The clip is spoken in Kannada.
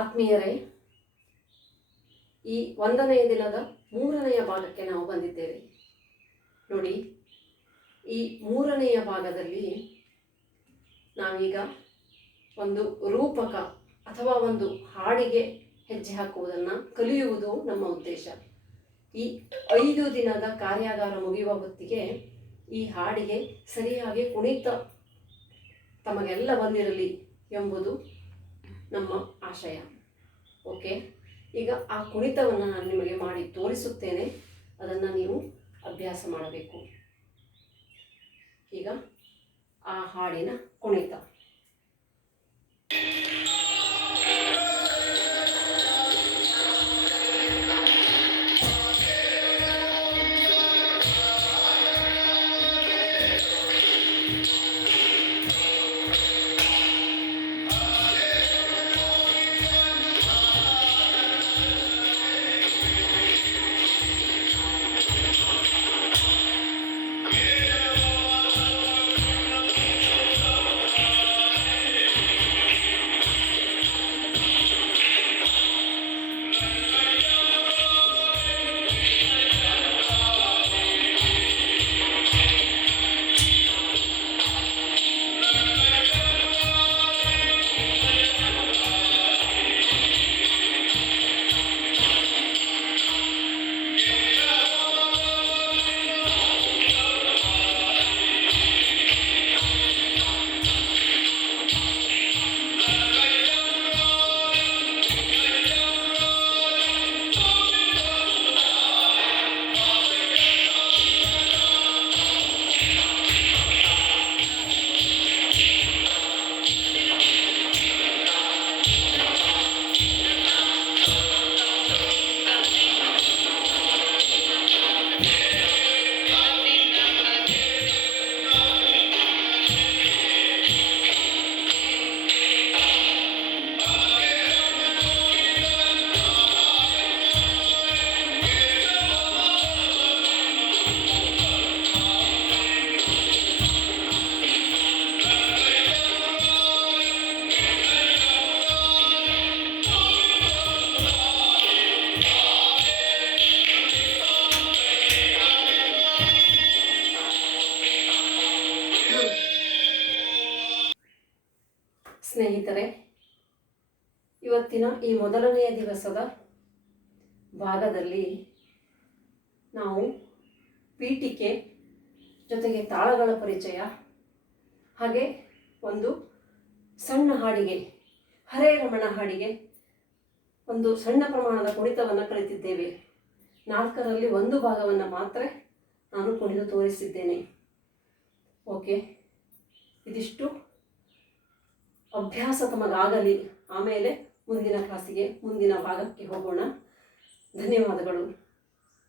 ಆತ್ಮೀಯರೇ, ಈ 1ನೇ ದಿನದ 3ನೇ ಭಾಗಕ್ಕೆ ನಾವು ಬಂದಿದ್ದೇವೆ. ನೋಡಿ, ಈ 3ನೇ ಭಾಗದಲ್ಲಿ ನಾವೀಗ ಒಂದು ರೂಪಕ ಅಥವಾ ಒಂದು ಹಾಡಿಗೆ ಹೆಜ್ಜೆ ಹಾಕುವುದನ್ನು ಕಲಿಯುವುದು ನಮ್ಮ ಉದ್ದೇಶ. ಈ 5 ದಿನದ ಕಾರ್ಯಾಗಾರ ಮುಗಿಯುವ ಹೊತ್ತಿಗೆ ಈ ಹಾಡಿಗೆ ಸರಿಯಾಗಿ ಕುಣಿತ ತಮಗೆಲ್ಲ ಬಂದಿರಲಿ ಎಂಬುದು ನಮ್ಮ ಆಶಯ. ಓಕೆ, ಈಗ ಆ ಕುಣಿತವನ್ನು ನಾನು ನಿಮಗೆ ಮಾಡಿ ತೋರಿಸುತ್ತೇನೆ. ಅದನ್ನು ನೀವು ಅಭ್ಯಾಸ ಮಾಡಬೇಕು. ಈಗ ಆ ಹಾಡಿನ ಕುಣಿತ. ಸ್ನೇಹಿತರೆ, ಇವತ್ತಿನ ಈ ಮೊದಲನೆಯ ದಿವಸದ ಭಾಗದಲ್ಲಿ ನಾವು ಪೀಠಿಕೆ ಜೊತೆಗೆ ತಾಳಗಳ ಪರಿಚಯ, ಹಾಗೆ ಒಂದು ಸಣ್ಣ ಹಾಡಿಗೆ, ಹರೇ ರಮಣ ಹಾಡಿಗೆ ಒಂದು ಸಣ್ಣ ಪ್ರಮಾಣದ ಕುಣಿತವನ್ನು ಕಲಿತಿದ್ದೇವೆ. 4ರಲ್ಲಿ 1 ಭಾಗವನ್ನು ಮಾತ್ರ ನಾನು ಕುಣಿದು ತೋರಿಸಿದ್ದೇನೆ. ಓಕೆ, ಇದಿಷ್ಟು ಅಭ್ಯಾಸ ತಮಗಾಗಲಿ. ಆಮೇಲೆ ಮುಂದಿನ ಕ್ಲಾಸಿಗೆ, ಮುಂದಿನ ಭಾಗಕ್ಕೆ ಹೋಗೋಣ. ಧನ್ಯವಾದಗಳು.